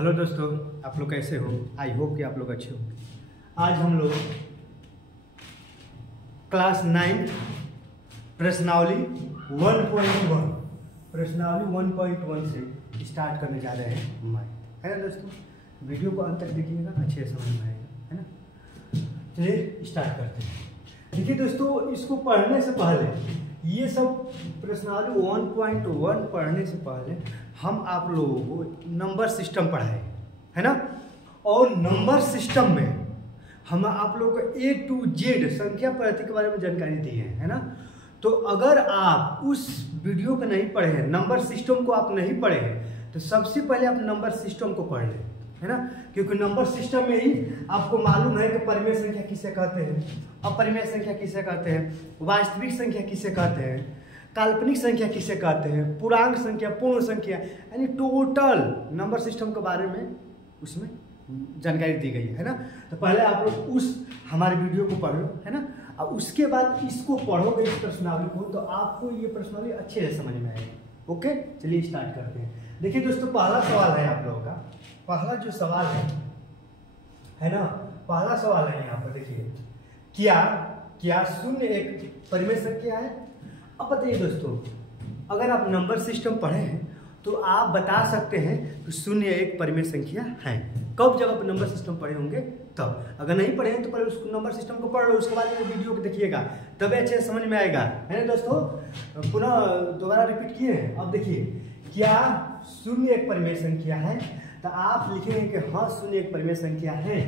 Hello दोस्तों, आप लोग कैसे हो? आई होप कि आप लोग अच्छे हो। आज हम लोग क्लास 9 प्रश्नावली 1.1 से स्टार्ट करने जा रहे हैं मैथ, है ना दोस्तों। वीडियो को अंत तक देखिएगा, अच्छे समझ में आएगा, है ना। चलिए स्टार्ट करते हैं। देखिए दोस्तों, इसको पढ़ने से पहले, ये सब प्रश्नावली 1.1 पढ़ने से पहले हम आप लोगों को नंबर सिस्टम पढ़ाए, है ना। और नंबर सिस्टम में हम आप लोगों को A to Z संख्या पद्धति के बारे में जानकारी दी है ना। तो अगर आप उस वीडियो को नहीं पढ़े हैं, नंबर सिस्टम को आप नहीं पढ़े हैं, तो सबसे पहले आप नंबर सिस्टम को पढ़ लें, है ना। क्योंकि नंबर सिस्टम में ही आपको मालूम है कि परिमेय संख्या किसे कहते हैं, अपरिमेय संख्या किसे कहते हैं, वास्तविक संख्या किसे कहते हैं, काल्पनिक संख्या किसे कहते हैं, पूर्णांक संख्या, पूर्ण संख्या, यानी टोटल नंबर सिस्टम के बारे में उसमें जानकारी दी गई है ना। तो पहले आप लोग उस हमारे वीडियो को पढ़ लो, है ना। और उसके बाद इसको पढ़ोगे, इस प्रश्नावली को, तो आपको ये प्रश्नावली अच्छे से समझ में आएगी। ओके, चलिए स्टार्ट करते हैं। देखिए दोस्तों, पहला सवाल है आप लोगों का। पहला जो सवाल है ना, पहला सवाल है यहाँ पर। देखिए, क्या शून्य एक परिमेय संख्या है? अब बताइए दोस्तों, अगर आप नंबर सिस्टम पढ़े हैं तो आप बता सकते हैं कि शून्य एक परिमेय संख्या है। कब? जब आप नंबर सिस्टम पढ़े होंगे तब। अगर नहीं पढ़े हैं तो पहले उस नंबर सिस्टम को पढ़ लो, उसके बाद में वीडियो को देखिएगा, तब अच्छे से समझ में आएगा, है ना दोस्तों। पुनः दोबारा रिपीट किए हैं। अब देखिए, क्या शून्य एक परिमेय संख्या है? तो आप लिखेंगे कि हाँ, शून्य एक परिमेय संख्या है।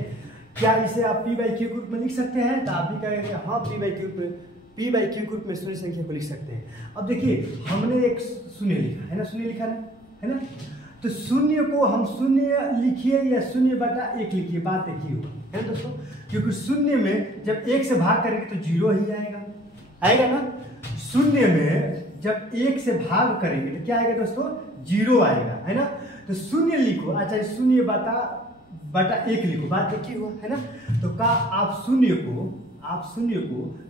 क्या इसे आप P/Q के रूप में लिख सकते हैं? तो आप भी कहेंगे हाँ, P/Q के रूप में शून्य संख्या को लिख सकते हैं। अब देखिए, हमने एक शून्य लिखा है ना, शून्य लिखा है ना। तो शून्य को हम शून्य लिखिए या 0/1 लिखिए, बात एक ही होगा, है ना दोस्तों। क्योंकि शून्य में जब 1 से भाग करेंगे तो 0 ही आएगा ना। शून्य में जब 1 से भाग करेंगे तो क्या आएगा दोस्तों? 0 आएगा, है ना। तो शून्य लिखो, अच्छा 0/1 लिखो, बात एक ही हुआ, है ना। तो क्या आप शून्य को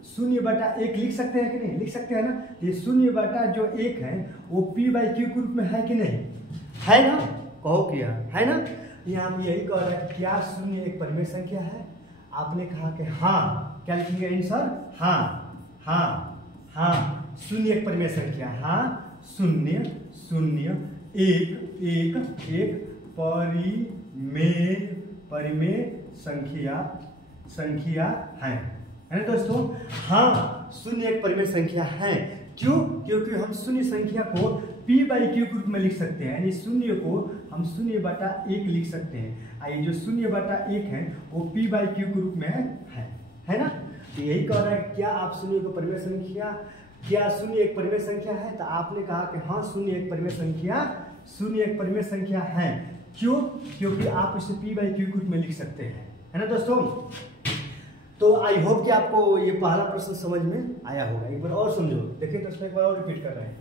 0/1 लिख सकते हैं कि नहीं? लिख सकते हैं ना। ये 0/1 है वो P/Q के रूप में है कि नहीं? है ना, कहो क्या है ना। यहाँ हम यही कह रहे हैं, क्या शून्य एक परिमेय संख्या है? आपने कहा कि हाँ, क्या लिखेंगे आंसर? हाँ, शून्य एक परिमेय संख्या। हाँ, 0 0 1 1 1 परिमेय संख्या है ना दोस्तों। हाँ, शून्य एक परिमेय संख्या है। क्यों? क्योंकि हम शून्य संख्या को P/Q के रूप में लिख सकते हैं, यानी शून्य को हम 0/1 लिख सकते हैं। ये जो 0/1 है वो P/Q के रूप में है ना। तो यही कह रहा है, क्या आप शून्य को परिमेय संख्या, क्या शून्य एक परिमेय संख्या है? तो आपने कहा कि हाँ, शून्य एक परिमेय संख्या है। क्यों? क्योंकि आप इसे P/Q के रूप में लिख सकते हैं, है ना दोस्तों। तो आई होप कि आपको ये पहला प्रश्न समझ में आया होगा। एक बार और समझो। देखिए दोस्तों, एक बार और रिपीट कर रहे हैं,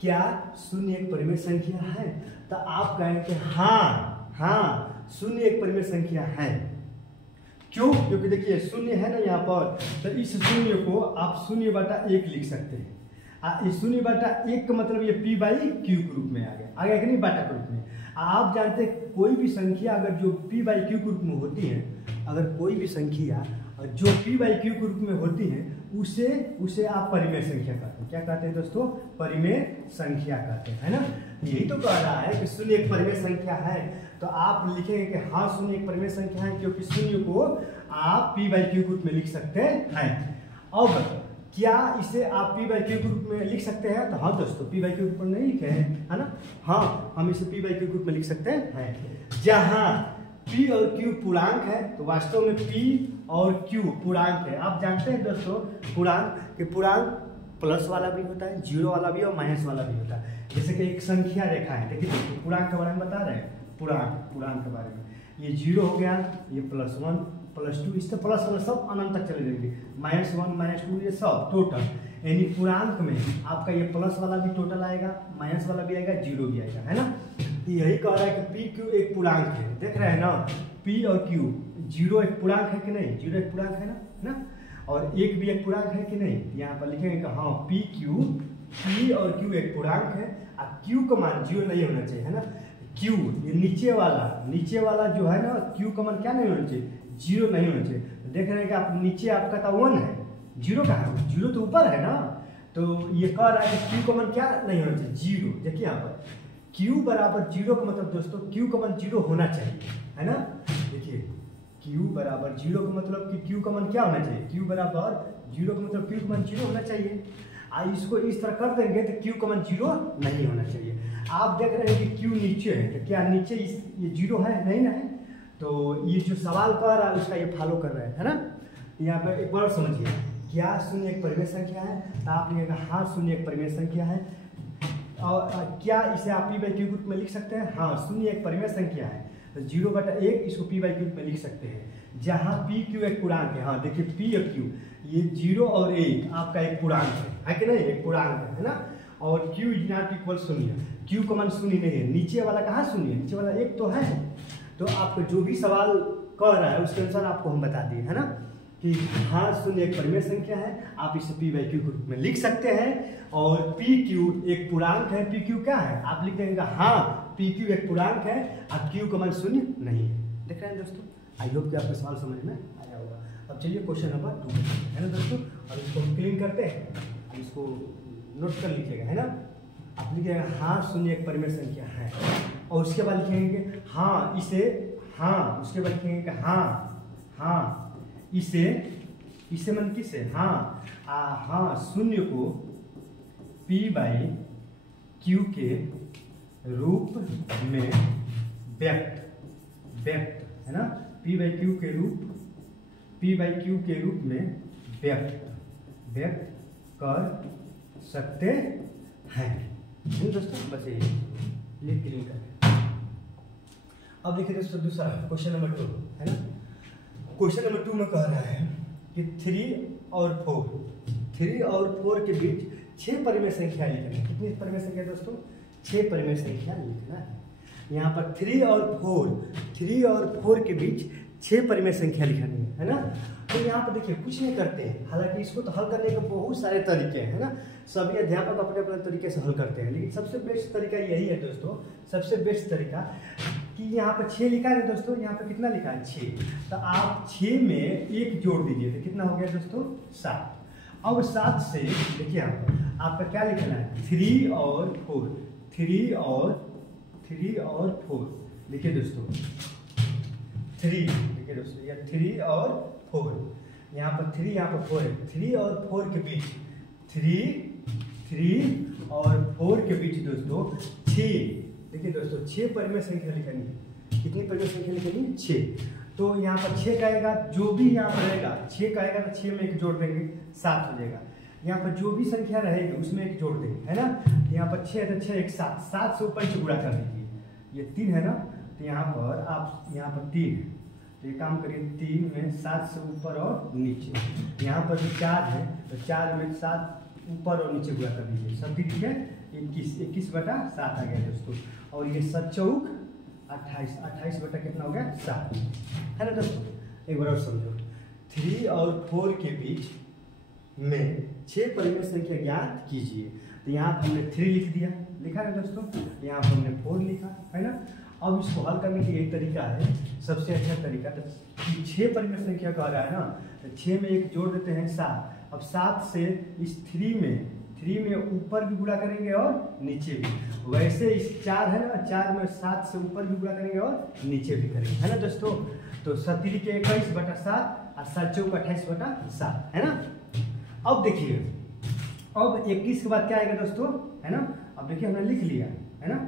क्या शून्य एक परिमेय संख्या है? तो आप कहेंगे कि हाँ, शून्य एक परिमेय संख्या है। क्यों? क्योंकि देखिए, शून्य है ना यहाँ पर, तो इस शून्य को आप 0/1 लिख सकते हैं। इस 0/1 का मतलब ये P/Q के रूप में आ गया कि नहीं, बाटा के रूप में। आप जानते हैं, कोई भी संख्या अगर जो P/Q के रूप में होती है, अगर कोई भी संख्या जो P/Q के रूप में होती है, उसे आप परिमेय संख्या कहते हैं। क्या कहते हैं दोस्तों? परिमेय संख्या कहते हैं, है ना। यही तो कह रहा है कि शून्य एक परिमेय संख्या है। तो आप लिखेंगे कि हाँ, शून्य एक परिमेय संख्या है, क्योंकि शून्य को आप P/Q के रूप में लिख सकते हैं। अब क्या इसे आप P/Q के रूप में लिख सकते हैं? तो हाँ दोस्तों, P/Q के रूप में नहीं लिखे हैं, है ना। हाँ, हम इसे P/Q के रूप में लिख सकते हैं। जहाँ P और Q पूर्णांक है, तो वास्तव में P और Q पूर्णांक है। आप जानते हैं दोस्तों, पूर्णांक प्लस वाला भी होता है, 0 वाला भी और माइनस वाला भी होता है। जैसे कि एक संख्या रेखा है, देखिए दोस्तों, पूर्णांक के बारे में बता रहे हैं, पूर्णांक के बारे में। ये 0 हो गया, ये +1 +2, इस तरह प्लस वाला सब अनंत तक चले जाएंगे, -1 -2, ये सब टोटल। यानी पूर्णांक में आपका ये प्लस वाला भी टोटल आएगा, माइनस वाला भी आएगा, 0 भी आएगा, है ना। यही कह रहा है कि P/Q एक पूर्णांक है। देख रहे हैं ना, P और Q, 0 एक पूर्णांक है कि नहीं? 0 एक पूर्णांक है ना। और 1 भी एक पूर्णांक है कि नहीं? यहाँ पर लिखेंगे कि हाँ, P और Q एक पूर्णांक है। Q का मान 0 नहीं होना चाहिए, है ना। क्यू, ये नीचे वाला जो है ना क्यू कॉमन क्या नहीं होना चाहिए, 0 नहीं होना चाहिए। देख रहे हैं कि आप नीचे आपका था 1 है, 0 कहाँ है, 0 तो ऊपर है ना, तो ये कह रहा है कि क्यू कॉमन क्या नहीं होना चाहिए, 0। देखिए यहाँ पर क्यू बराबर 0 का मतलब दोस्तों क्यू कॉमन 0 होना चाहिए, है ना। देखिए क्यू बराबर 0 का मतलब कि क्यू कॉमन क्या होना चाहिए, क्यू बराबर 0 का मतलब क्यू कॉमन 0 होना चाहिए। इसको इस तरह कर देंगे तो क्यू कॉमन 0 नहीं होना चाहिए। आप देख रहे हैं कि क्यू नीचे है, तो क्या नीचे ये 0 है, नहीं ना है, तो ये जो सवाल कर रहा है उसका ये फॉलो कर रहे हैं, है ना। यहाँ पर एक बार समझिए, क्या शून्य एक परिमेय संख्या है, तो आप लिखिएगा हाँ शून्य एक परिमेय संख्या है। और क्या इसे आप p/q के रूप में लिख सकते हैं, हाँ शून्य एक परिमेय संख्या है, तो 0/1 इसको p/q के रूप में लिख सकते हैं, जहाँ p q एक पूर्णांक है। हाँ देखिए p और q ये 0 और 1 आपका एक पूर्णांक है कि नहीं, एक पूर्णांक है ना। और q is not equal 0, q common 0 नहीं है, नीचे वाला कहाँ 0 है, नीचे वाला 1 तो है। तो आपको जो भी सवाल कह रहा है उसके अनुसार आपको हम बता दिए, है ना, कि हाँ शून्य एक परिमेय संख्या है, आप इसे p/q के रूप में लिख सकते हैं। और pq एक पूर्णांक है, pq क्या है, आप लिख देंगे हाँ pq एक पूर्णांक है, अब q कॉमन 0 नहीं है। देख रहे हैं दोस्तों, आई होप कि आपका सवाल समझ में आया होगा। अब चलिए क्वेश्चन नंबर 2 है ना दोस्तों, और इसको क्लीन करते हैं, इसको नोट कर लीजिएगा, है ना। आप लिखिएगा हाँ शून्य एक परिमेय संख्या है, और उसके बाद लिखेंगे हाँ इसे, हाँ उसके बाद लिखेंगे कि हाँ इसे मन किसे, हाँ शून्य को p/q के रूप में व्यक्त है ना, p/q के रूप में व्यक्त कर सकते हैं दोस्तों। बस ये क्लीन करें। अब देखिए दोस्तों दूसरा क्वेश्चन नंबर 2 है ना। क्वेश्चन नंबर 2 में कह रहा है कि 3 और 4 के बीच 6 परिमेय संख्या लिखना है। कितनी परिमेय संख्या दोस्तों, 6 परिमेय संख्या लिखना है। यहाँ पर 3 और 4 के बीच 6 परिमेय संख्या लिखनी है ना। तो यहाँ पर देखिए कुछ नहीं करते हैं, हालांकि इसको तो हल करने के बहुत सारे तरीके हैं, है ना। सभी अध्यापक अपने अपने तरीके से हल करते हैं, लेकिन सबसे बेस्ट तरीका यही है दोस्तों, सबसे बेस्ट तरीका कि यहाँ पर 6 लिखा है दोस्तों, यहाँ पर कितना लिखा है 6, तो आप 6 में 1 जोड़ दीजिए तो कितना हो गया दोस्तों 7। अब 7 से देखिए यहाँ पर आपका क्या लिखना है 3 और 4 देखिए दोस्तों 3, देखिए दोस्तों ये 3 और 4, यहाँ पर 3 यहाँ पर 4 है, 3 और 4 के बीच 3 और 4 के बीच दोस्तों 6, देखिए दोस्तों 6 परिमेय संख्या लिखनी है। कितनी परिमेय संख्या लिखनी है 6। तो यहाँ पर 6 का आएगा, जो भी यहाँ पर रहेगा 6 का आएगा तो 6 में 1 जोड़ देंगे 7 हो जाएगा। यहाँ पर जो भी संख्या रहेगी उसमें 1 जोड़ देंगे, है ना। यहाँ पर 6 है तो 6 1 7, 7 से ऊपर से गुणा कर दीजिए, ये 3 है ना, तो यहाँ पर आप यहाँ पर 3 है तो ये काम करिए 3 में 7 से ऊपर और नीचे, यहाँ पर भी 4 है तो 4 में 7 ऊपर और नीचे गुणा कर दीजिए, सब ठीक है 21/7 आ गया दोस्तों। और ये 7 चौक 28 बटा कितना हो गया 7, है ना दोस्तों। एक बार और समझो, 3 और 4 के बीच में 6 परिमेय संख्या ज्ञात कीजिए। तो यहाँ पर हमने 3 लिखा है दोस्तों, यहाँ पर हमने 4 लिखा है ना। अब इसको हल करने की एक तरीका है, सबसे अच्छा तरीका, तो 6 परिमेय संख्या कह रहा है ना, तो 6 में 1 जोड़ देते हैं 7। अब 7 से इस 3 में ऊपर भी गुणा करेंगे और नीचे भी, वैसे इस 4 है ना, 4 में 7 से ऊपर भी गुणा करेंगे और नीचे भी करेंगे, है ना दोस्तों। तो 7 के 21/7 और 7 चौक 28/7, है ना। अब देखिए, अब 21 के बाद क्या आएगा दोस्तों, है ना। अब देखिए हमने लिख लिया, है ना,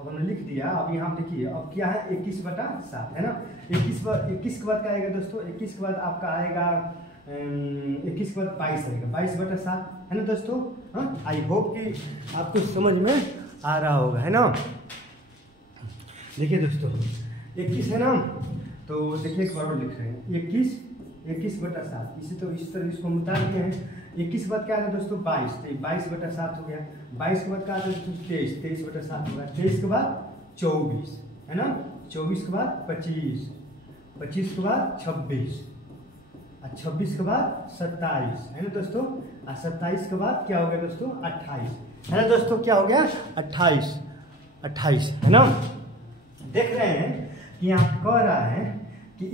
अब हमने लिख दिया। अब यहाँ देखिए अब क्या है 21/7, है ना। 21 के बाद क्या आएगा दोस्तों, 21 के बाद आपका आएगा 21 के बाद 22 आएगा, 22/7, है ना दोस्तों। हाँ, आई होप कि आपको समझ में आ रहा होगा, है ना। देखिए दोस्तों 21 है ना, तो देखिए एक बार और लिख रहे हैं 21/7, इसी तो इस तरह इसको मिटा दिए हैं। 21 के बाद क्या है दोस्तों 22, तो 22/7 हो गया। 22 के बाद क्या है दोस्तों 23/7 होगा। 23 के बाद 24, है ना। 24 के बाद 25, 25 के बाद 26, और 26 के बाद 27, है ना दोस्तों। और 27 के बाद क्या हो गया दोस्तों 28, है ना दोस्तों। क्या हो गया 28, है ना। देख रहे हैं कि यहाँ कह रहा है कि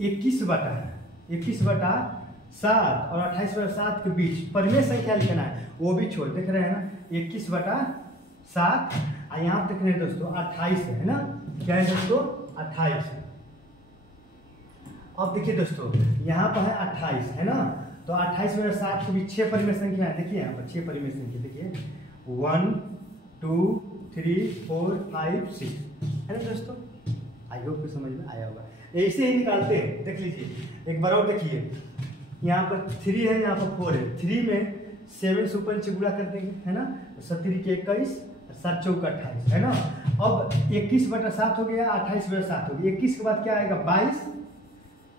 21/7 और 28/7 के बीच परिमेय संख्या लिखना है, वो भी छोड़। देख रहे हैं ना 21/7 और यहाँ देख रहे हैं दोस्तों 28 है ना, क्या है दोस्तों 28 है। अब देखिए दोस्तों यहाँ पर है 28 है ना, तो 28/7 के बीच 6 परिमेय संख्या है। देखिए यहाँ पर 6 परिमेय संख्या, देखिए 1 2 3 4 5 6 है ना दोस्तों। आई होप को समझ में आया होगा। ऐसे ही निकालते हैं, देख लीजिए एक बार और देखिए, यहाँ पर 3 है, यहाँ पर 4 है। 3 में 7 से ऊपर नीचे गुणा कर देंगे है ना, तो 7 के 21, 7 चौक 28 है ना। अब 21/7 हो गया, 28/7 हो गया। 21 के बाद क्या आएगा 22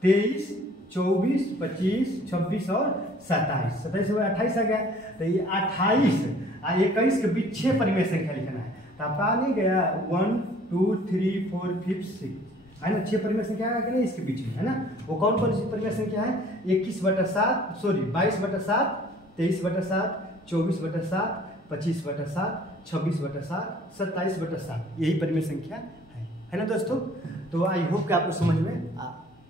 23 24 25 26 और 27। 27 से 28 आ गया, तो ये 28 और 21 के बीच 6 परिमेय संख्या लिखना है। तो आपका आ नहीं गया 1 2 3 4 5 6 है ना, 6 परिमेय संख्या आ गया इसके बीच में है ना। वो कौन कौन सी परिमेय संख्या है? 21/7 सॉरी 22/7 23/7 24/7 25/7 26/7 27/7, यही परिमेय संख्या है ना दोस्तों। तो आई होप कि आपको समझ में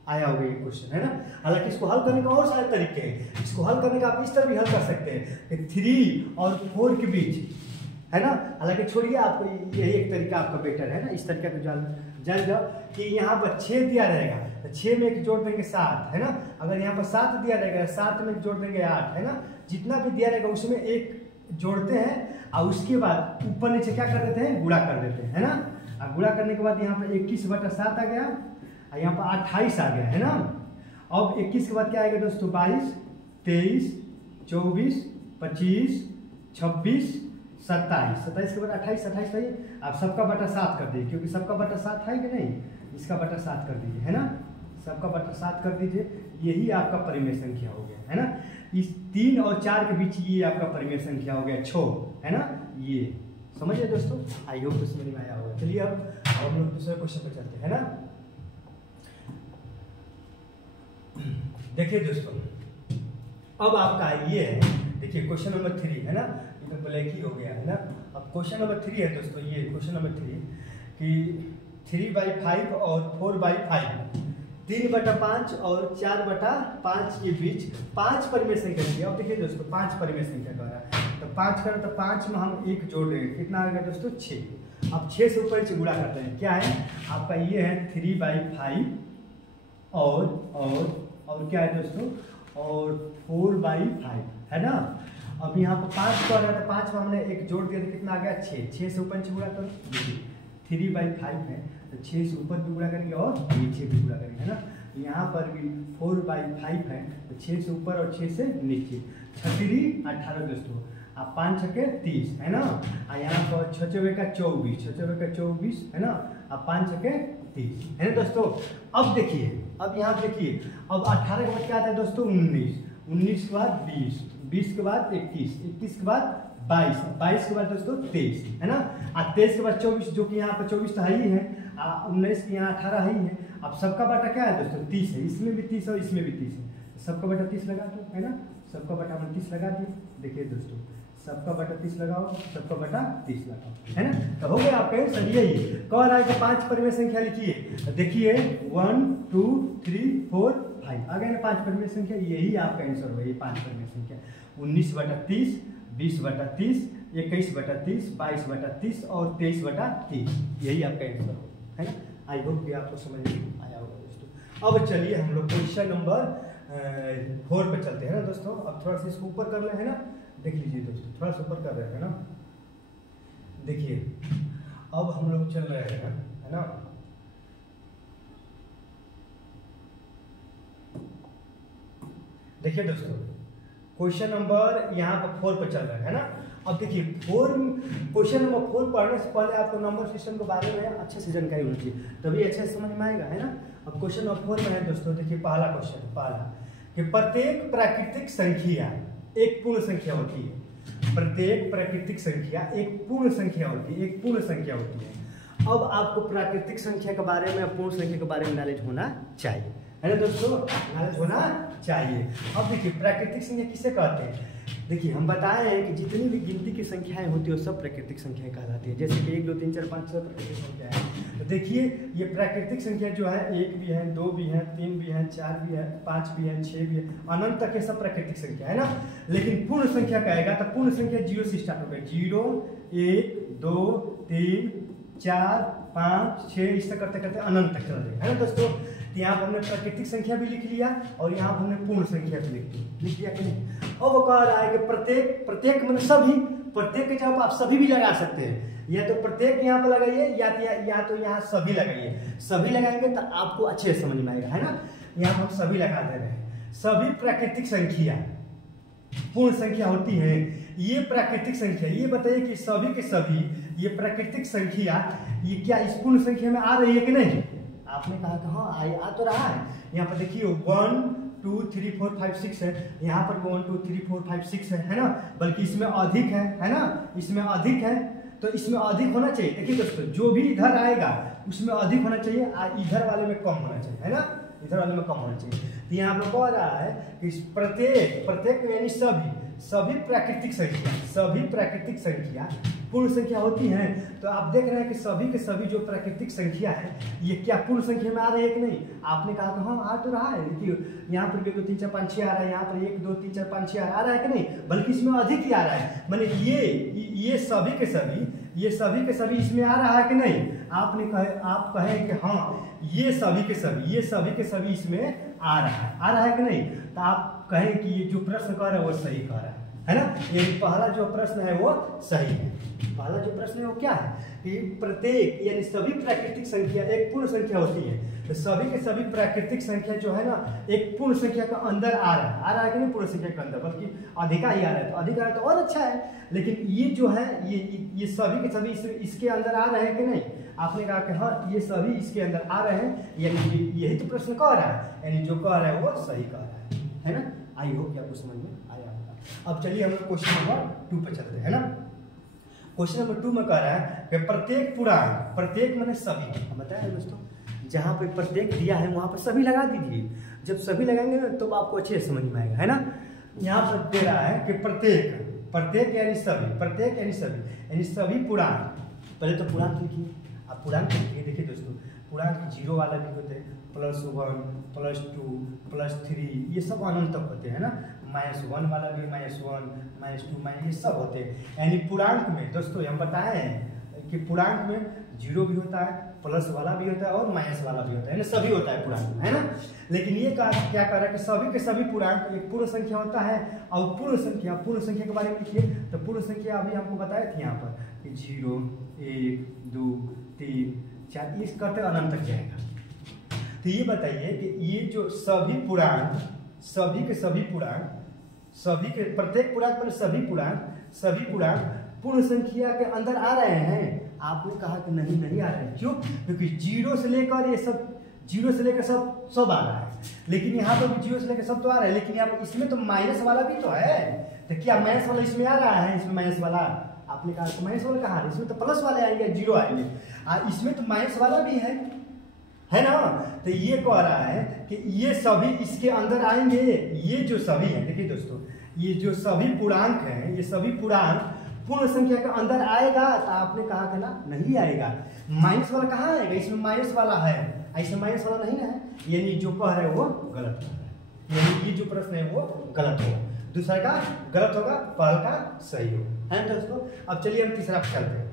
आया होगा ये क्वेश्चन है ना। हालांकि इसको हल करने का और सारे तरीके हैं। इसको हल करने का आप इस तरह भी हल कर सकते हैं, 3 और 4 के बीच है ना। हालांकि छोड़िए, आपको यही एक तरीका आपका बेटर है ना, इस तरीके को जान जाओ कि यहाँ पर 6 दिया रहेगा तो 6 में एक जोड़ देंगे 7 है ना। अगर यहाँ पर 7 दिया रहेगा 7 में एक जोड़ देंगे 8 है ना। जितना भी दिया रहेगा उसमें एक जोड़ते हैं और उसके बाद ऊपर नीचे क्या कर देते हैं, गुणा कर देते हैं है ना। और गुणा करने के बाद यहाँ पर 21/7 आ गया और यहाँ पर 28 आ गया है ना। अब 21 के बाद क्या आएगा दोस्तों 22 23 24 25 26 27। 27 के बाद 28 28 है। आप सबका बटा 7 कर दीजिए, क्योंकि सबका बटा 7 है कि नहीं, इसका बटा 7 कर दीजिए है ना। सबका बटा 7 कर दीजिए, यही आपका परिमेय संख्या हो गया है ना। इस 3 और 4 के बीच ये आपका परिमेय संख्या हो गया 6 है ना। ये समझिए दोस्तों, आई होप समझ में आया होगा। चलिए अब हम लोग दूसरे क्वेश्चन पर चलते हैं ना। देखिए दोस्तों अब आपका ये है, देखिए क्वेश्चन नंबर 3 है ना, ये तो ब्लैक ही हो गया है ना। अब क्वेश्चन नंबर 3 है दोस्तों, ये क्वेश्चन नंबर 3 कि 3/5 और 4/5 3/5 और 4/5 के बीच 5 परिमेय संख्या दी है। अब देखिए दोस्तों 5 परिमेय संख्या का रहा है, तो 5 करें तो 5 में हम 1 जोड़ देंगे, कितना आ गया दोस्तों 6। अब 6 से ऊपर नीचे गुणा करते हैं, क्या है आपका ये है 3/5 और क्या है दोस्तों और 4/5 है ना। अब यहाँ पर 5 को आ रहा था, 5 में हमने 1 जोड़ दिया तो कितना आ गया 6। 6 से ऊपर नीचे गुणा करो, देखिए 3/5 है तो 6 से ऊपर भी गुणा करेंगे और नीचे भी गुणा करेंगे है ना। यहाँ पर भी 4/5 है तो 6 से ऊपर और 6 से नीचे। 6 18 दोस्तों, आप 5 छके 30 है ना। और यहाँ पर 6 चौके का 24 है ना। अब 5 छके 30 है ना दोस्तों। अब देखिए, अब यहाँ देखिए, अब 18 के बाद क्या आता है दोस्तों 19 के बाद 20 के बाद 21 के बाद 22 के बाद दोस्तों 23 है ना। और 23 के बाद 24, जो कि यहाँ पर 24 तो है ही है, 19 के यहाँ 18 ही है। अब सबका बटा क्या है दोस्तों 30 है, इसमें भी 30 और इसमें भी 30 है। सबका बटा 30 लगा दो है ना, सबका बटा 30 लगा दिए। देखिए दोस्तों सबका बटा 30 लगाओ, सबका बटा 30 लगाओ है ना। तो हो गया आपका आंसर यही कह रहा है कि 5 परिमेय संख्या लिखिए। देखिए 1 2 3 4 5 आ गया ना 5 परिमेय संख्या, यही आपका आंसर होगा। ये 5 परिमेय संख्या 19/30 20/30 21/30 22/30 और 23/30, यही आपका आंसर होगा है ना। आई होप कि आपको समझ में आया होगा दोस्तों। अब चलिए हम लोग क्वेश्चन नंबर 4 पे चलते हैं ना दोस्तों। अब थोड़ा सा इसको ऊपर कर ले है ना, देख लीजिए दोस्तों थोड़ा सा ऊपर कर रहे हैं ना। देखिए अब हम लोग चल रहे हैं है ना। देखिए दोस्तों क्वेश्चन नंबर यहाँ पर 4 पे चल रहा है ना। अब देखिए क्वेश्चन नंबर 4 पढ़ने से पहले आपको नंबर सिस्टम के बारे में अच्छे से जानकारी होनी चाहिए, तभी अच्छे से समझ में आएगा है ना। अब क्वेश्चन नंबर 4 में है दोस्तों, देखिए पहला क्वेश्चन कि प्रत्येक प्राकृतिक संख्या एक पूर्ण संख्या होती है। प्रत्येक प्राकृतिक संख्या एक पूर्ण संख्या होती है, एक पूर्ण संख्या होती है। अब आपको प्राकृतिक संख्या के बारे में, पूर्ण संख्या के बारे में नॉलेज होना चाहिए है ना दोस्तों, नॉलेज होना चाहिए। अब देखिए प्राकृतिक संख्या किसे कहते हैं। देखिए हम बताए हैं कि जितनी भी गिनती की संख्याएं होती है वो सब प्राकृतिक संख्याएं कहलाती है। जैसे कि 1 2 3 4 5 6 प्राकृतिक संख्या है। तो देखिए ये प्राकृतिक संख्या जो है 1 भी है, 2 भी है, 3 भी है, 4 भी है, 5 भी है, 6 भी है, अनंत तक ये सब प्राकृतिक संख्या है ना। लेकिन पूर्ण संख्या का आएगा तो पूर्ण संख्या 0 से स्टार्ट होगा, 0 1 2 3 4 5 6 इस तक करते करते अनंत तक चला जाएगा, है ना दोस्तों। तो यहाँ पर हमने प्राकृतिक संख्या भी लिख लिया और यहाँ पर हमने पूर्ण संख्या भी लिख लिया कि नहीं। अब वो कह रहा है कि प्रत्येक मतलब सभी, प्रत्येक के जवाब आप सभी भी लगा सकते हैं, या तो प्रत्येक यहाँ पर लगाइए या तो यहाँ सभी लगाइए। सभी लगाएंगे तो आपको अच्छे से समझ में आएगा, है ना। यहाँ हम सभी लगा दे रहे हैं। सभी प्राकृतिक संख्या पूर्ण संख्या होती है। ये प्राकृतिक संख्या, ये बताइए कि सभी के सभी ये प्राकृतिक संख्या ये क्या इस पूर्ण संख्या में आ रही है कि नहीं। आपने कहा कि हाँ आ तो रहा है। यहाँ पर देखिए 1 2 3 4 5 6 है, यहाँ पर 1 2 3 4 5 6 है ना। बल्कि इसमें अधिक है ना, इसमें अधिक है तो इसमें अधिक होना चाहिए। देखिए दोस्तों जो भी इधर आएगा उसमें अधिक होना चाहिए, इधर वाले में कम होना चाहिए, है ना, इधर वाले में कम होना चाहिए। तो यहाँ पर कह रहा है कि प्रत्येक यानी सभी प्राकृतिक संख्या पूर्ण संख्या होती हैं। तो आप देख रहे हैं कि सभी के सभी जो प्राकृतिक संख्या है ये क्या पूर्ण संख्या में आ रही है कि नहीं। आपने कहा कि हाँ आ तो रहा है, देखिए यहाँ पर 1 2 3 4 5 6 आ रहा है, यहाँ पर 1 2 3 4 5 6 आ रहा है कि नहीं, बल्कि इसमें अधिक ही आ रहा है। माने ये सभी के सभी इसमें आ रहा है कि नहीं। आप कहें कि हाँ ये सभी के सभी इसमें आ रहा है कि नहीं। तो आप कहें कि ये जो प्रश्न कह रहा है वो सही कह रहा है ना। ये पहला जो प्रश्न है वो सही है। पहला जो प्रश्न है वो क्या है कि प्रत्येक यानी सभी प्राकृतिक संख्या एक पूर्ण संख्या होती है। तो सभी के सभी प्राकृतिक संख्या जो है ना एक पूर्ण संख्या का अंदर आ रहा है कि नहीं, पूर्ण संख्या के अंदर, बल्कि अधिका ही आ रहा है। तो अधिक आ रहा है तो और अच्छा है। लेकिन ये जो है ये सभी के सभी इसके अंदर आ रहे हैं कि नहीं। आपने कहा कि हाँ ये सभी इसके अंदर आ रहे हैं, यानी यही तो प्रश्न कह रहा है, यानी जो कह रहा है वो सही कह रहा है ना। आई होप कि आपको समझ में आया होगा। अब चलिए हम लोग क्वेश्चन नंबर 2 पे चलते हैं ना। क्वेश्चन नंबर 2 में कह रहा है कि प्रत्येक पूर्णांक, प्रत्येक माने सभी, हम बताया दोस्तों जहाँ पे प्रत्येक दिया है वहाँ पर सभी लगा दीजिए। जब सभी लगाएंगे ना तो आपको अच्छे से समझ में आएगा, है ना। यहाँ पर दे रहा है कि प्रत्येक यानी सभी पूर्णांक। पहले तो पूर्णांक लिखिए, आप पूर्णांक लिखिए। देखिए दोस्तों पूर्णांक 0 वाला भी होते हैं, +1 +2 +3 ये सब अनंत तक होते हैं ना। -1 वाला भी -1 -2 ये सब होते हैं। यानी पूर्णांक में दोस्तों हम बताए हैं कि पूर्णांक में 0 भी होता है, प्लस वाला भी होता है और माइनस वाला भी होता है ना, सभी होता है पूर्णांक में, है ना। लेकिन ये क्या कर रहा है कि सभी के सभी पूर्णांक एक पूर्ण संख्या होता है। और पूर्ण संख्या के बारे में लिखिए। तो पूर्ण संख्या अभी हमको बताए थे यहाँ पर कि 0 1 2 3 4 इस करते अनंत तक जाएगा। तो ये बताइए कि ये जो सभी पूर्णांक, सभी के प्रत्येक पूर्णांक पर सभी पूर्णांक पूर्ण संख्या के अंदर आ रहे हैं। आपने कहा कि नहीं आ रहे हैं। क्यों? क्योंकि 0 से लेकर सब आ रहा है। लेकिन यहाँ पर भी 0 से लेकर सब तो आ रहा है, लेकिन यहाँ इसमें तो माइनस वाला भी तो है। तो क्या माइनस वाला इसमें आ रहा है? इसमें माइनस वाला आपने कहा तो माइनस वाला कहाँ है? इसमें तो प्लस वाले आएंगे, 0 आएंगे। इसमें तो माइनस वाला भी है ना। तो ये कह रहा है कि ये सभी इसके अंदर आएंगे। ये जो सभी है, देखिए दोस्तों ये जो सभी पूर्णांक हैं, ये सभी पूर्णांक पूर्ण संख्या के अंदर आएगा। तो आपने कहा था ना नहीं आएगा। माइनस वाला कहाँ आएगा? इसमें माइनस वाला है, ऐसे माइनस वाला नहीं है। यानी जो कह रहे हैं वो गलत है। यानी ये जो प्रश्न है वो गलत होगा। दूसरा का गलत होगा, पहला का सही होगा, है दोस्तों। अब चलिए हम तीसरा पर चलते हैं,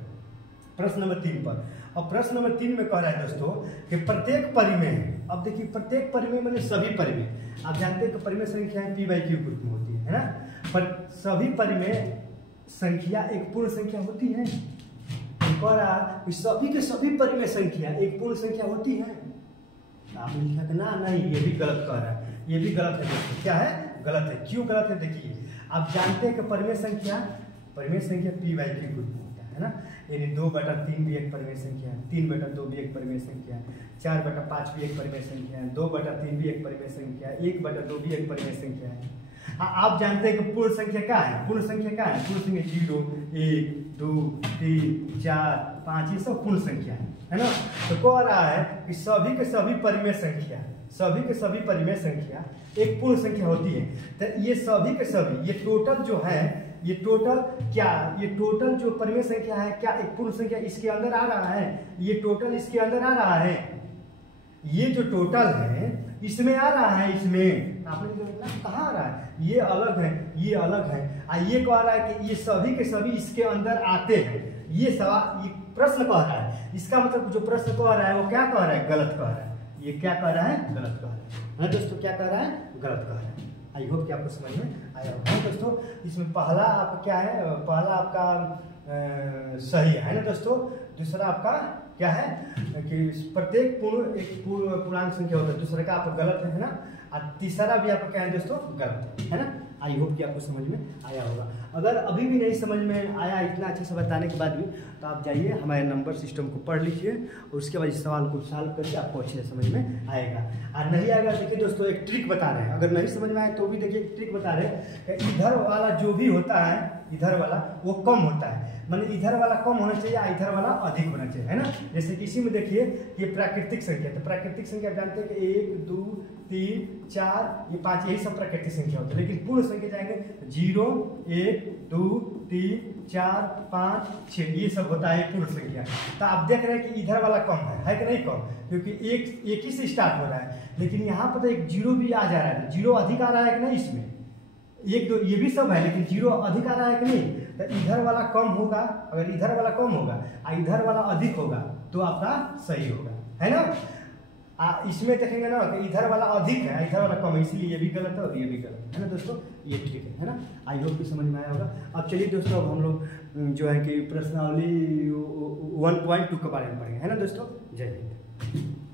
प्रश्न नंबर 3 पर। अब प्रश्न नंबर 3 में कह रहा है दोस्तों कि प्रत्येक परिमेय, अब देखिए प्रत्येक परिमेय माने सभी परिमेय। आप जानते हैं कि परिमेय संख्या p/q ग्रुप में होती है ना। पर सभी परिमेय संख्या एक पूर्ण संख्या होती है। कह रहा है सभी के सभी परिमेय संख्या एक पूर्ण संख्या होती है। आपने लिखा कि ना नहीं, ये भी गलत कह रहा है, ये भी गलत है दोस्तों। क्या है? गलत है। क्यों गलत है? देखिए आप जानते हैं कि परिमेय संख्या p/q ग्रुप में होता है ना। यानी 2/3 भी एक परिमेय संख्या है, 3/2 भी एक परिमेय संख्या है, 4/5 भी एक परिमेय संख्या है, 2/3 भी एक परिमेय संख्या है, 1/2 भी एक परिमेय संख्या है। आप जानते हैं कि पूर्ण संख्या क्या है? पूर्ण संख्या क्या है? पूर्ण संख्या 0 1 2 3 4 5 ये सब पूर्ण संख्या है ना। तो कह रहा है कि सभी के सभी परिमेय संख्या एक पूर्ण संख्या होती है। तो ये सभी के सभी, ये टोटल जो है ये टोटल क्या, ये टोटल जो परिमेय संख्या है क्या एक पूर्ण संख्या इसके अंदर आ रहा है, ये टोटल इसके अंदर आ रहा है, ये जो टोटल है इसमें आ रहा है, इसमें आपने देखा कहाँ आ रहा है, ये अलग है, ये अलग है, ये कह रहा है कि ये सभी के सभी इसके अंदर आते हैं। ये सवाल, ये प्रश्न कह रहा है, इसका मतलब जो प्रश्न कह रहा है वो क्या कह रहा है, गलत कह रहा है। ये क्या कह रहा है, गलत कह रहा है दोस्तों, क्या कह रहा है, गलत कह रहा है। आई होप कि आपको समझ में आया होगा दोस्तों। इसमें पहला आपका क्या है, पहला आपका सही है ना दोस्तों, दूसरा आपका क्या है कि प्रत्येक पूर्णांक संख्या होता है, दूसरा का आपका गलत है ना, और तीसरा भी आपका क्या है दोस्तों, गलत है ना। आई होप कि आपको समझ में आया होगा। अगर अभी भी नहीं समझ में आया इतना अच्छे से बताने के बाद भी, तो आप जाइए हमारे नंबर सिस्टम को पढ़ लीजिए और उसके बाद इस सवाल को सॉल्व करके आपको अच्छे से समझ में आएगा। और नहीं आएगा देखिए दोस्तों, एक ट्रिक बता रहे हैं, अगर नहीं समझ में आए तो भी देखिए एक ट्रिक बता रहे हैं, इधर वाला जो भी होता है, इधर वाला वो कम होता है, मतलब इधर वाला कम होना चाहिए, इधर वाला अधिक होना चाहिए, है ना। जैसे कि इसी में देखिए ये प्राकृतिक संख्या, तो प्राकृतिक संख्या जानते हैं कि 1 2 3 4 ये 5, यही सब प्राकृतिक संख्या होती है। लेकिन पूर्ण संख्या जाएंगे 0 1 2 3 4 5 6, ये सब होता है पूर्ण संख्या। तो आप देख रहे हैं कि इधर वाला कम है कि नहीं कम, क्योंकि एक ही से स्टार्ट हो रहा है। लेकिन यहाँ पर तो एक 0 भी आ जा रहा है, 0 अधिक आ रहा है कि नहीं, इसमें 1 2 ये भी सब है, लेकिन 0 अधिक आ रहा है कि नहीं। तो इधर वाला कम होगा, अगर इधर वाला कम होगा और इधर वाला अधिक होगा तो आपका सही होगा, है ना। इसमें देखेंगे ना कि इधर वाला अधिक है, इधर वाला कम है, इसलिए ये भी गलत है और ये भी गलत है ना दोस्तों, ये ठीक है ना। आई होप कि समझ में आया होगा। अब चलिए दोस्तों, अब हम लोग जो है कि प्रश्नावली 1.2 के बारे में पढ़ेंगे, है ना दोस्तों। जय हिंद।